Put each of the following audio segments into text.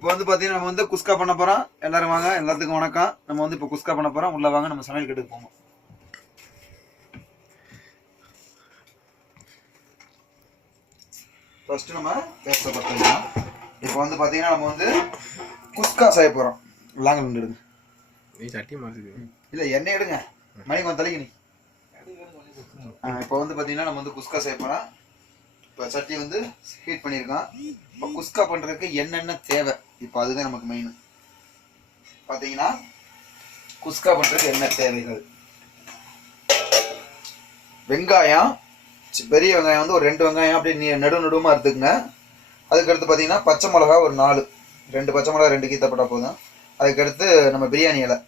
இப்போ வந்து பார்த்தீங்கன்னா நம்ம வந்து குஸ்கா பண்ண போகிறோம் எல்லாரும் வாங்க. எல்லாத்துக்கும் வணக்கம். நம்ம வந்து இப்போ குஸ்கா பண்ண போகிறோம் உள்ள வாங்க. நம்ம சமையல் கட்டுக்கு போவோம். ஃபர்ஸ்ட் நம்ம கேஸை பற்றிக்கலாம் இப்போ வந்து பார்த்தீங்கன்னா நம்ம வந்து குஸ்கா செய்ய போகிறோம் லாங்க நின்று எடுங்க. நீ சட்டி மாறுது இல்லை எண்ணெய் எடுங்க. மணி கொஞ்சம் தலைக்கு நீ. இப்போ வந்து பார்த்தீங்கன்னா நம்ம வந்து குஸ்கா செய்ய போகிறோம் இப்போ சட்டி வந்து ஹீட் பண்ணியிருக்கோம் இப்போ குஸ்கா பண்ணுறதுக்கு என்னென்ன தேவை? இப்போ அதுதான் நமக்கு மெயின் பார்த்தீங்கன்னா குஸ்கா பண்ணுறதுக்கு என்ன தேவைகள்? வெங்காயம் பெரிய வெங்காயம் வந்து ஒரு ரெண்டு வெங்காயம் அப்படியே நீ நடு நடுவமாக எடுத்துக்கங்க. அதுக்கடுத்து பார்த்தீங்கன்னா பச்சை மிளகா ஒரு நாலு. ரெண்டு பச்சை மிளகா ரெண்டு கீத்தப்பட்டா போதும். அதுக்கடுத்து நம்ம பிரியாணி இலை.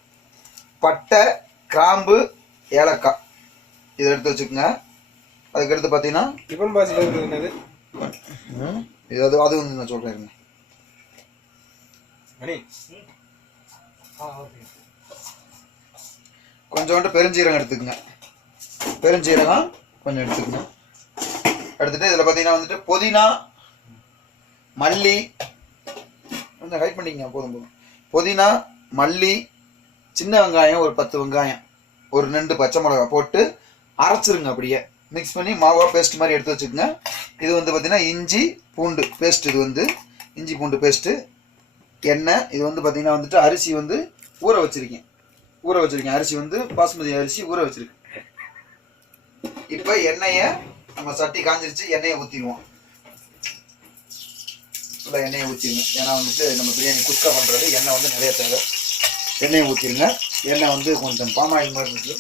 பட்டை கிராம்பு ஏலக்காய். இதை எடுத்து வச்சுக்கோங்க. அதுக்கடுத்து பார்த்தீங்கன்னா டிஃபன் பாக்ஸ் என்னது? இது அது அது வந்து நான் சொல்கிறேன் மணி. கொஞ்சோண்டு பெருஞ்சீரகம் எடுத்துக்கங்க. பெருஞ்சீரகம் கொஞ்சம் எடுத்துக்கங்க. எடுத்துட்டு இதில் பார்த்தீங்கன்னா வந்துட்டு புதினா மல்லி கொஞ்சம் ஹைட் பண்ணிக்கங்க போதும் போதும். புதினா மல்லி சின்ன வெங்காயம் ஒரு பத்து வெங்காயம் ஒரு ரெண்டு பச்சை மிளகா போட்டு அரைச்சிருங்க அப்படியே. மிக்ஸ் பண்ணி மாவா பேஸ்ட் மாதிரி எடுத்து வச்சுக்கோங்க. இது வந்து பார்த்தீங்கன்னா இஞ்சி பூண்டு பேஸ்ட் இது வந்து. இஞ்சி பூண்டு பேஸ்ட்டு எண்ணெய். இது வந்து பார்த்தீங்கன்னா வந்துட்டு அரிசி வந்து ஊற வச்சுருக்கேன். ஊற வச்சுருக்கேன். அரிசி வந்து பாஸ்மதி அரிசி ஊற வச்சுருக்கேன். இப்போ எண்ணெயை நம்ம சட்டி காஞ்சிருச்சு எண்ணெயை ஊற்றிடுவோம் ஃபுல்லாக எண்ணெயை ஊற்றிடுங்க ஏன்னா வந்துட்டு நம்ம பிரியாணி குஸ்கா பண்ணுறது எண்ணெய் வந்து நிறைய தேவை. எண்ணெயை ஊற்றிடுங்க எண்ணெய் வந்து கொஞ்சம் பாமாயில் மாதிரி இருக்குது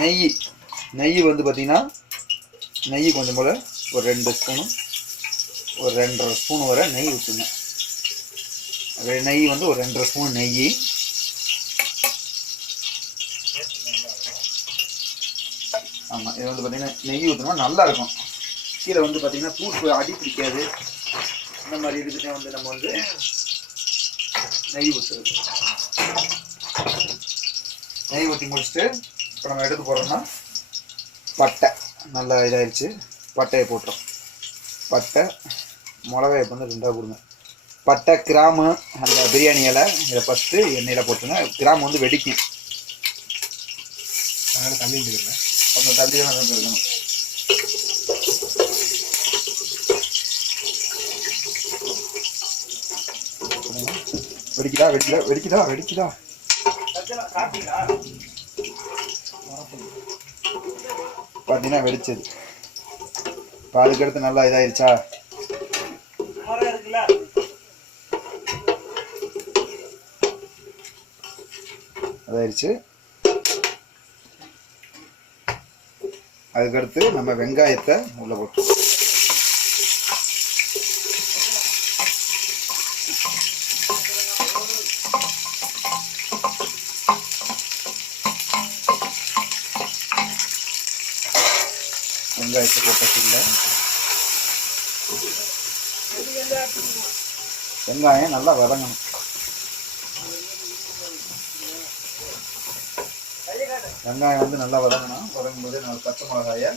நெய் நெய் வந்து பார்த்திங்கன்னா நெய் கொஞ்சம் போல் ஒரு ரெண்டு ஸ்பூனு ஒரு ரெண்டரை ஸ்பூன் வரை நெய் ஊற்றுங்க நெய் வந்து ஒரு ரெண்டரை ஸ்பூன் நெய். ஆமாம் இது வந்து பார்த்திங்கன்னா நெய் ஊற்றினா நல்லாயிருக்கும் கீழே வந்து பார்த்திங்கன்னா தூள் அடி பிடிக்காது. இந்த மாதிரி இதுக்கிட்டே வந்து நம்ம வந்து நெய் ஊற்றுறது நெய் ஊற்றி முடிச்சுட்டு இப்போ நம்ம எடுத்து போகிறோம்னா பட்டை. நல்லா இதாகிடுச்சு பட்டையை போட்டுரும் பட்டை மிளகாயை வந்து ரெண்டாக கொடுங்க பட்டை கிராமு அந்த பிரியாணி இலை இதை ஃபஸ்ட்டு எண்ணெயில் போட்டுருங்க. கிராமு வந்து வெடிக்கும். அதனால தண்ணி எடுத்துக்கிறேன் கொஞ்சம் தள்ளி தான் இருக்கணும் வெடிக்குதா? வெடிக்குதா? வெடிக்குதா? வெடிக்குதா பார்த்தீங்கன்னா வெடிச்சது. இப்போ அதுக்கடுத்து நல்லா இதாயிருச்சா? அதாயிருச்சு அதுக்கடுத்து நம்ம வெங்காயத்தை உள்ள போட்டு வெங்காயத்தை போட்டதுல வெங்காயம் நல்லா வதங்கணும். வெங்காயம் வந்து நல்லா வதங்கணும். வதங்கும் போது நம்ம பச்சை மிளகாயை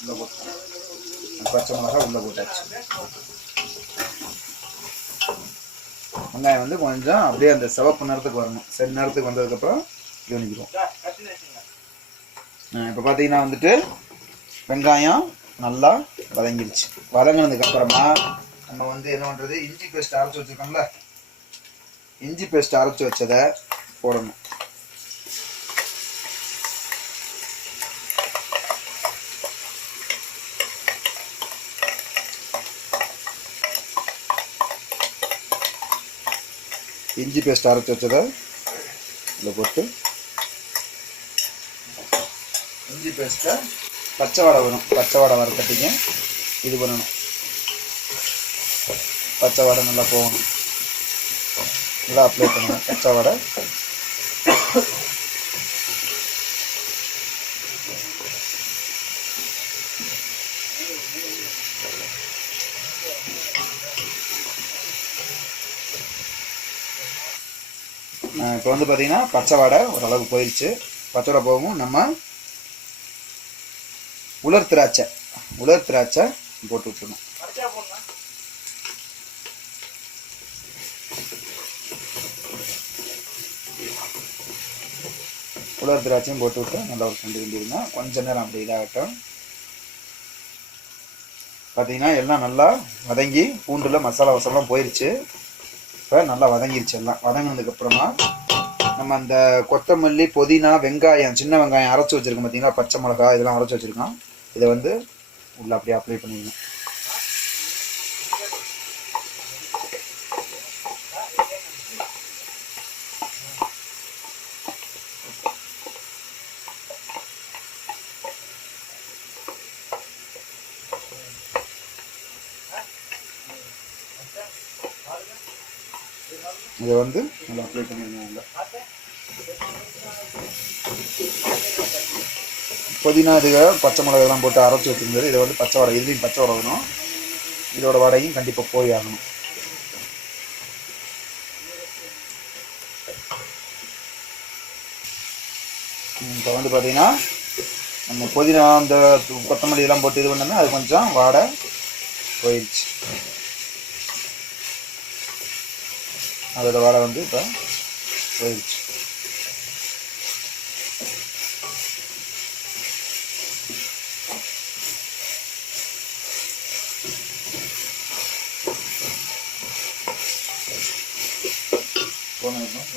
உள்ள போட்டேன் பச்சை மிளகாய் உள்ள போட்டாச்சு. வெங்காயம் வந்து கொஞ்சம் அப்படியே அந்த சிவப்பு நேரத்துக்கு வரணும். சரி நேரத்துக்கு வந்ததுக்கப்புறம் கவனிக்கிறோம். இப்போ பார்த்தீங்கன்னா வந்துட்டு வெங்காயம் நல்லா வதங்கிடுச்சு வதங்கினதுக்கு அப்புறமா நம்ம வந்து என்ன பண்ணுறது இஞ்சி பேஸ்ட் அரைச்சி வச்சுருக்கோம்ல. இஞ்சி பேஸ்ட் அரைச்சி வச்சதை போடணும். இஞ்சி பேஸ்ட் அரைச்சி வச்சதை இதில் போட்டு இஞ்சி பேஸ்ட்டை பச்சை வடை வரும். பச்சை வடை வரக்கட்டிங்க இது பண்ணணும். பச்சை வடை நல்லா போகணும் நல்லா அப்ளை பண்ணணும் பச்சை வடை. இப்போ வந்து பார்த்தீங்கன்னா பச்சை வாடை ஓரளவுக்கு போயிடுச்சு பச்சை வடை போகவும் நம்ம உலர் திராட்சை. உலர் திராட்சை போட்டு விட்டுருணும் உலர் திராட்சையும் போட்டு விட்டு நல்லா ஒரு ரெண்டு கிண்டிடுங்க. கொஞ்ச நேரம் அப்படி இதாகட்டும். பார்த்தீங்கன்னா எல்லாம் நல்லா வதங்கி பூண்டில் மசாலா வசலாம் போயிடுச்சு இப்போ நல்லா வதங்கிருச்சு எல்லாம். வதங்கினதுக்கப்புறமா நம்ம அந்த கொத்தமல்லி புதினா வெங்காயம் சின்ன வெங்காயம் அரைச்சி வச்சுருக்கோம் பார்த்தீங்கன்னா பச்சை மிளகா இதெல்லாம் அரைச்சி வச்சுருக்கோம். இதை வந்து உள்ள அப்படியே அப்ளை பண்ணிடணும். இதை வந்து நல்லா அப்ளை பண்ணிடணும் புதினா இதுக பச்சை மிளகாலாம் போட்டு அரைச்சி வச்சுருந்தது. இதை வந்து பச்சை வடை இதுலேயும் பச்சை வடை வரும் இதோட வடையும் கண்டிப்பாக போய் ஆகணும். இப்போ வந்து பார்த்தீங்கன்னா நம்ம புதினா அந்த கொத்தமல்லி எல்லாம் போட்டு இது பண்ணோம்னா அது கொஞ்சம் வாடை போயிடுச்சு. அதோட வாடை வந்து இப்போ போயிடுச்சு. கொஞ்சம்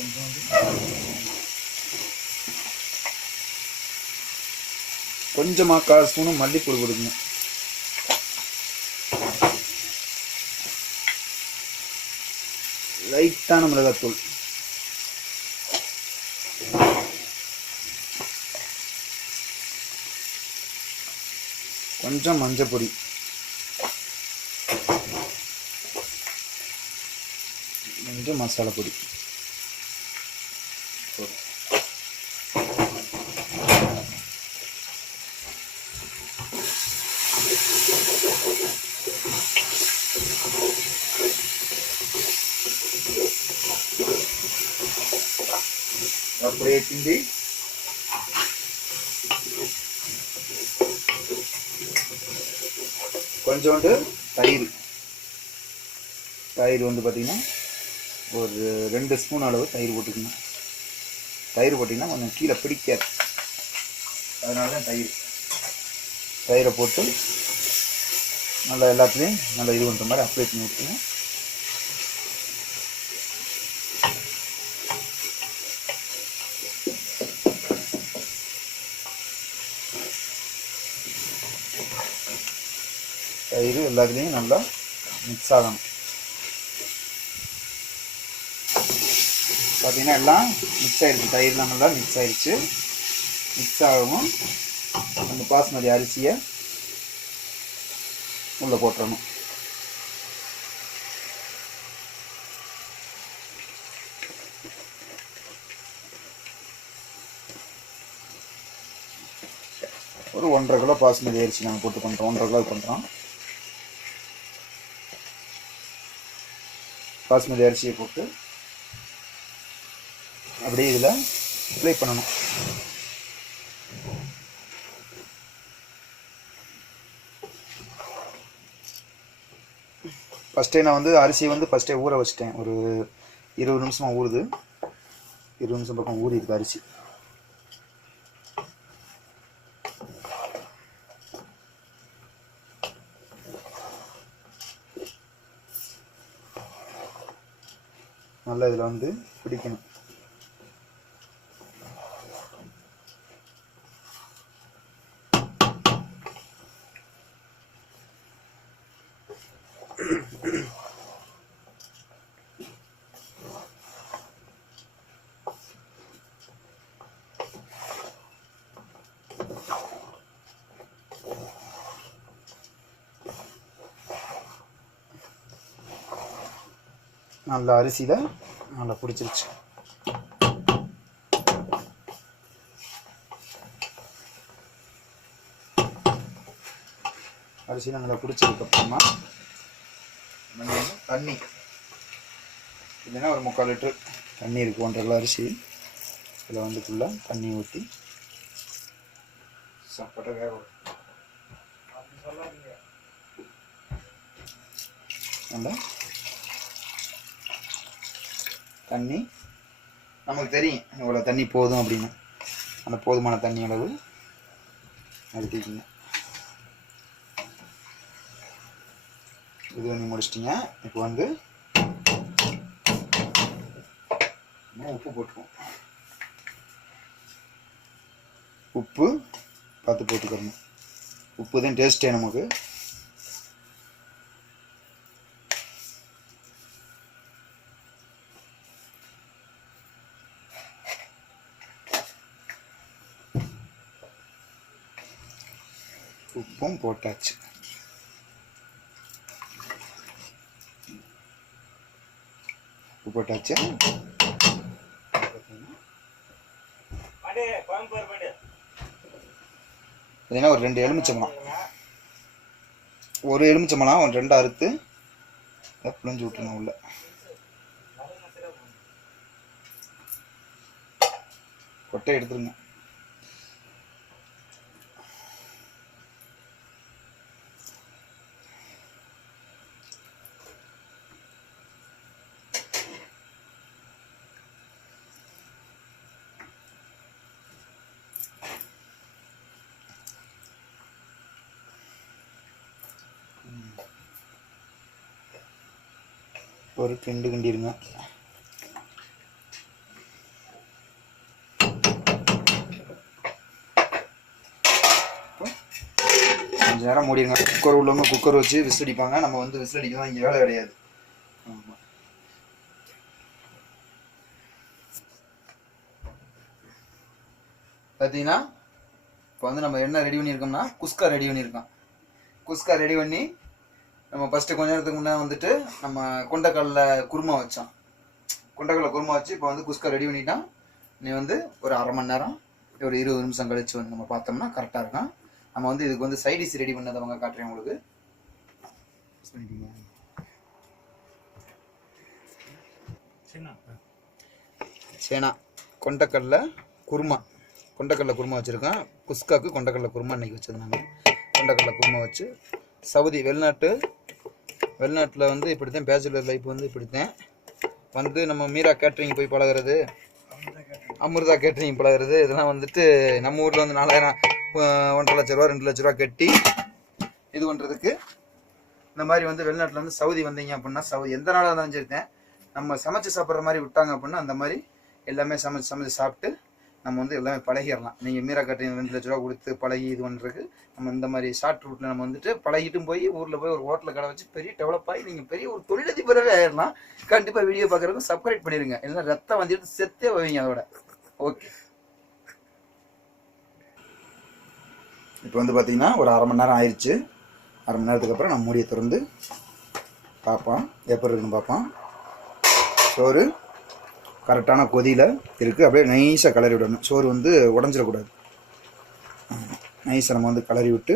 கொஞ்சமாக கால் ஸ்பூனும் மல்லிப்பூ கொடுக்கணும் லைட்டான மிளகாத்தூள். கொஞ்சம் மஞ்சள் பொடி. கொஞ்சம் மசாலா பொடி. அப்படியே கிண்டி கொஞ்சோண்டு தயிர். தயிர் வந்து பார்த்திங்கன்னா ஒரு ரெண்டு ஸ்பூன் அளவு தயிர் போட்டுக்கணும். தயிர் போட்டிங்கன்னா கொஞ்சம் கீழே பிடிக்காது. அதனால தான் தயிர். தயிரை போட்டு நல்லா எல்லாத்துலேயும் நல்லா இது பண்ணுற மாதிரி அப்ளை பண்ணி விட்டுருங்க தயிர் எல்லாத்துலேயும் நல்லா மிக்ஸ் ஆகணும். பார்த்தீங்கன்னா எல்லாம் மிக்ஸ் ஆகிடுச்சு தயிர்லாம் நல்லா மிக்ஸ் ஆகிடுச்சு மிக்ஸ் ஆகவும் அந்த பாஸ்மதி அரிசியை உள்ளே போட்டுறணும். ஒரு ஒன்றரை கிலோ பாஸ்மதி அரிசி நாங்கள் போட்டு பண்ணுறோம் ஒன்றரை கிலோ பண்ணுறோம் பாஸ்மதி அரிசியை போட்டு அப்படியே இதில் அப்ளை பண்ணணும். ஃபஸ்ட்டே நான் வந்து அரிசியை வந்து ஃபஸ்ட்டே ஊற வச்சிட்டேன். ஒரு இருபது நிமிஷமாக ஊறுது. இருபது நிமிஷம் பக்கம் ஊறி இருக்குது அரிசி. நல்லா இதில் வந்து பிடிக்கணும். நல்லா அரிசியில் நல்லா பிடிச்சிருச்சு. அரிசியில் நல்லா பிடிச்சதுக்கப்புறமா நம்ம வந்து தண்ணி. இல்லைன்னா ஒரு முக்கால் லிட்டர் தண்ணி இருக்குது ஒன்றரை அரிசி. இதில் வந்து ஃபுல்லாக தண்ணி ஊற்றி சாப்பாட்டை வேக நல்லா தண்ணி. நமக்கு தெரியும் இவ்வளோ தண்ணி போதும் அப்படின்னு. அந்த போதுமான தண்ணி அளவு நிறுத்திக்கிங்க. இது பண்ணி முடிச்சிட்டிங்க. இப்போ வந்து உப்பு போட்டுருவோம் உப்பு பார்த்து போட்டுக்கிறணும். உப்பு தான் டேஸ்ட்டே நமக்கு. உப்பும் போட்டாச்சு. உப்பு போட்டாச்சு. பார்த்தீங்கன்னா ஒரு ரெண்டு எலுமிச்சம்பழம். ஒரு எலுமிச்சம்பழம் ஒரு ரெண்டு அறுத்து இதை புழிஞ்சு விட்டுருணும் உள்ள. கொட்டை எடுத்துருங்க. ஒரு கிண்டு கிண்டிருங்க. கொஞ்ச நேரம் மூடிடுங்க குக்கர் உள்ளவங்க குக்கர் வச்சு விசில் அடிப்பாங்க. நம்ம வந்து விசில் அடிக்கலாம் இங்கே வேலை கிடையாது. ஆமாம் பார்த்தீங்கன்னா இப்போ வந்து நம்ம என்ன ரெடி பண்ணியிருக்கோம்னா குஸ்கா ரெடி பண்ணியிருக்கோம். குஸ்கா ரெடி பண்ணி நம்ம ஃபஸ்ட்டு கொஞ்ச நேரத்துக்கு முன்னே வந்துட்டு நம்ம கொண்டக்கடலை குருமா வச்சோம். கொண்டக்கடலை குருமா வச்சு இப்போ வந்து குஸ்கா ரெடி பண்ணிட்டோம் நீ வந்து ஒரு அரை மணி நேரம் ஒரு இருபது நிமிஷம் கழிச்சு வந்து நம்ம பார்த்தோம்னா கரெக்டாக இருக்கும் நம்ம வந்து இதுக்கு வந்து சைடிஸ் ரெடி பண்ணதவங்க காட்டுறேன் உங்களுக்கு. சேனா. கொண்டக்கடலை குருமா. கொண்டக்கடலை குருமா வச்சுருக்கேன். குஸ்காக்கு கொண்டக்கடலை குருமா இன்னைக்கு வச்சுருந்தாங்க கொண்டக்கடலை குருமா வச்சு சவுதி வெளிநாட்டு வெளிநாட்டில் வந்து இப்படித்தான் பேச்சுலர் லைஃப் வந்து இப்படித்தான். வந்து நம்ம மீரா கேட்ரிங் போய் பழகுறது அமிர்தா கேட்ரிங் பழகுறது இதெல்லாம் வந்துட்டு நம்ம ஊரில் வந்து நாலாயிரம் ஒன்றரை லட்ச ரூபா ரெண்டு லட்ச ரூபா கட்டி இது பண்ணுறதுக்கு இந்த மாதிரி வந்து வெளிநாட்டில் வந்து சவுதி வந்தீங்க அப்படின்னா சவுதி எந்த நாளாக இருந்தாலும் சரிதான் நம்ம சமைச்சு சாப்பிட்ற மாதிரி விட்டாங்க அப்படின்னா அந்த மாதிரி எல்லாமே சமைச்சு சமைச்சு சாப்பிட்டு நம்ம வந்து எல்லாமே பழகிடலாம். நீங்கள் மீரா கட்டிங் ரெண்டு லட்ச ரூபா கொடுத்து பழகி இது பண்ணுறதுக்கு நம்ம இந்த மாதிரி ஷார்ட் ரூட்டில் நம்ம வந்துட்டு பழகிட்டும் போய் ஊரில் போய் ஒரு ஹோட்டலில் கடை வச்சு பெரிய டெவலப் ஆகி நீங்கள் பெரிய ஒரு தொழிலதிபராகவே ஆயிடலாம். கண்டிப்பாக வீடியோ பார்க்குறதுக்கு சப்ஸ்கிரைப் பண்ணிடுங்க. இல்லைன்னா ரத்தம் வந்துட்டு செத்தே வைங்க அதோட. ஓகே இப்போ வந்து பார்த்தீங்கன்னா ஒரு அரை மணி நேரம் ஆயிடுச்சு அரை மணி நேரத்துக்கு அப்புறம் நம்ம மூடியை திறந்து பார்ப்போம். எப்படி இருக்குன்னு பார்ப்போம். சோறு கரெக்டான கொதியில் இருக்குது அப்படியே நைஸாக கிளறி விடணும். சோறு வந்து உடஞ்சிடக்கூடாது. நைஸாக நம்ம வந்து கிளறி விட்டு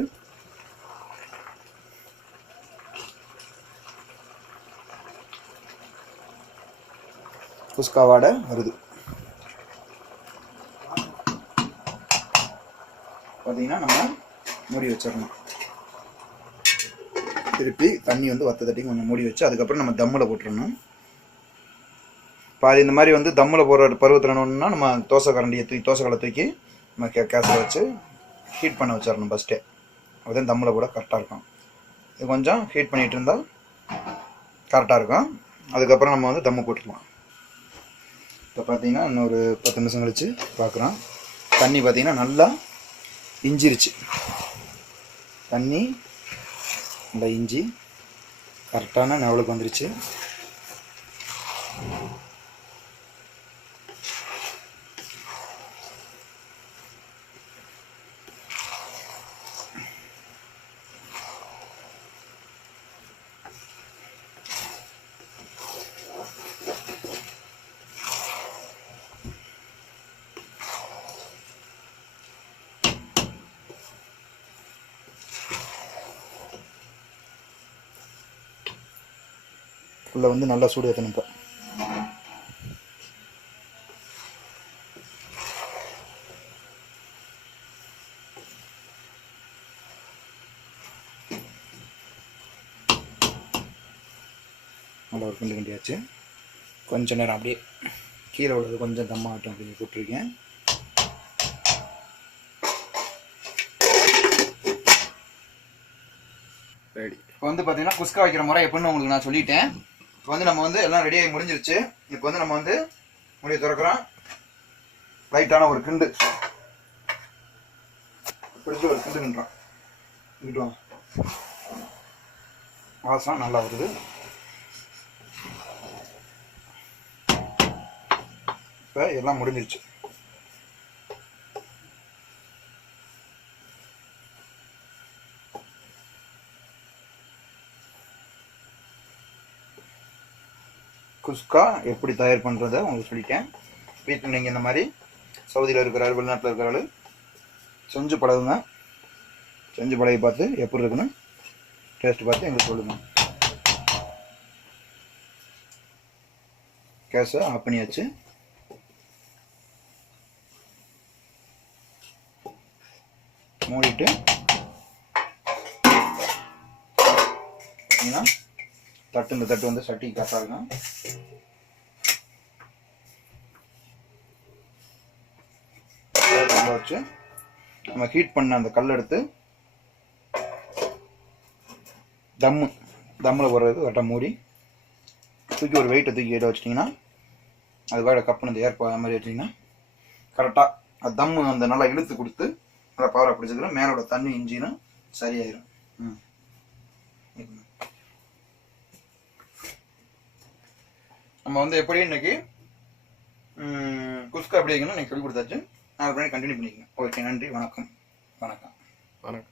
குஸ்கா வாடை வருது. பார்த்தீங்கன்னா நம்ம மூடி வச்சிடணும். திருப்பி தண்ணி வந்து வத்த தட்டி கொஞ்சம் மூடி வச்சு அதுக்கப்புறம் நம்ம தம்மில் போட்டுறணும் பாதி இந்த மாதிரி வந்து தம்மில் போகிற பருவத்தில் என்னன்னா நம்ம தோசை கரண்டியை தூக்கி தோசை கல்லை தூக்கி நம்ம கே கேஸில் வச்சு ஹீட் பண்ண வச்சிடணும் ஃபஸ்ட்டே அதுதான் தம்மில் கூட கரெக்டாக இருக்கும். இது கொஞ்சம் ஹீட் பண்ணிகிட்டு இருந்தால் கரெக்டாக இருக்கும். அதுக்கப்புறம் நம்ம வந்து தம்மு போட்டுக்கலாம் இப்போ பார்த்தீங்கன்னா இன்னொரு பத்து நிமிஷம் கழித்து பார்க்குறோம் தண்ணி பார்த்தீங்கன்னா நல்லா இஞ்சிருச்சு. தண்ணி நல்லா இஞ்சி கரெக்டான நெவலுக்கு வந்துருச்சு. உள்ளே வந்து நல்லா சூடு ஏற்றணுப்பா நல்லா ஒரு கிண்டு கிண்டியாச்சு கொஞ்சம் நேரம் அப்படியே கீழே உள்ளது கொஞ்சம் தம்மா தம்மாகட்டும் அப்படின்னு போட்டிருக்கேன். ரெடி இப்போ வந்து பார்த்தீங்கன்னா குஸ்கா வைக்கிற முறை எப்படின்னு உங்களுக்கு நான் சொல்லிட்டேன். இப்போ வந்து நம்ம வந்து எல்லாம் ரெடியாகி முடிஞ்சிருச்சு. இப்போ வந்து நம்ம வந்து முடிய திறக்கிறோம். லைட்டான ஒரு கிண்டு. பிடிச்சி ஒரு கிண்டு கிண்டுறோம் இங்கிட்டு வாங்க. வாசம் நல்லா வருது. இப்போ எல்லாம் முடிஞ்சிருச்சு. குஸ்கா எப்படி தயார் பண்ணுறதை உங்களுக்கு சொல்லிட்டேன். வீட்டில் நீங்கள் இந்த மாதிரி சவுதியில் இருக்கிற ஆள் வெளிநாட்டில் இருக்கிற ஆள் செஞ்சு பழகுங்க. செஞ்சு பழகி பார்த்து எப்படி இருக்குன்னு டேஸ்ட் பார்த்து எங்களுக்கு சொல்லுங்கள் கேஸை ஆஃப் பண்ணியாச்சு. மூடிட்டு பார்த்தீங்கன்னா தட்டு இந்த தட்டு வந்து சட்டி கரெக்டாக இருக்கும் வச்சு நம்ம ஹீட் பண்ண அந்த கல் எடுத்து தம்மு தம்மில் போடுறது கரெக்டாக மூடி தூக்கி ஒரு வெயிட்டை தூக்கி எடுத்து வச்சிட்டிங்கன்னா அது வேறு கப்புன்னு இந்த ஏர் மாதிரி வச்சிங்கன்னா கரெக்டாக அது தம்மு அந்த நல்லா இழுத்து கொடுத்து நல்லா பவரை பிடிச்சதுல மேலோட தண்ணி இஞ்சினா சரியாயிரும். ம். நம்ம வந்து எப்படி இன்னைக்கு? ம், குஸ்கா எப்படி வைக்கணும் நீங்கள் சொல்லி கொடுத்தாச்சு. நான் கண்டினியூ பண்ணிக்கங்க. ஓகே நன்றி வணக்கம். வணக்கம். வணக்கம்.